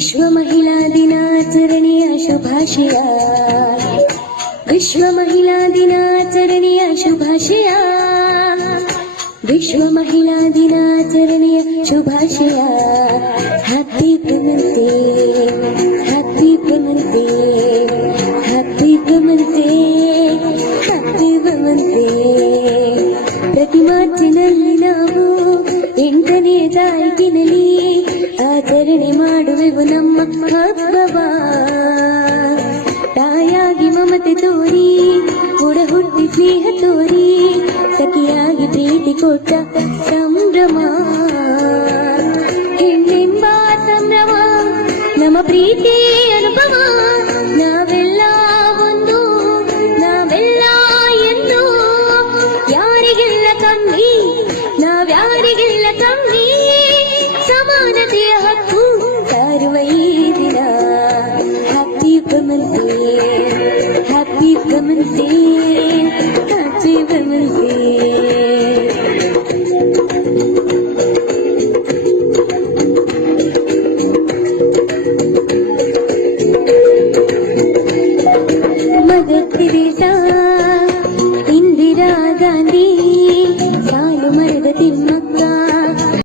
ವಿಶ್ವ ಮಹಿಳಾ ದಿನಾಚರಣೆಯ ಶುಭಾಶಯ, ವಿಶ್ವ ಮಹಿಳಾ ದಿನಾಚರಣೆಯ ಶುಭಾಶಯ, ವಿಶ್ವ ಮಹಿಳಾ ದಿನಾಚರಣೆಯ ಶುಭಾಶಯ. Happy women's day, happy women's day, happy women's day, happy women's day. ಪ್ರತಿ ಮಾರ್ಚಿನಲ್ಲಿ ನಾವು 8ನೇ ತಾರೀಕಿನಲ್ಲಿ ಆಚರಣೆ ಮಾಡುವೆವು ನಮ್ಮ ಹಬ್ಬವ. ತಾಯಾಗಿ ಮಮತೆ ತೋರಿ, ಕೂಡ ಹುಟ್ಟಿ ಸ್ನೇಹ ತೋರಿ, ಸಖಿಯಾಗಿ ಪ್ರೀತಿ ಕೊಟ್ಟ ಸಂಭ್ರಮ. ಹೆಣ್ಣೆಂಬ ಸಂಭ್ರಮ ನಮ್ಮ ಪ್ರೀತಿ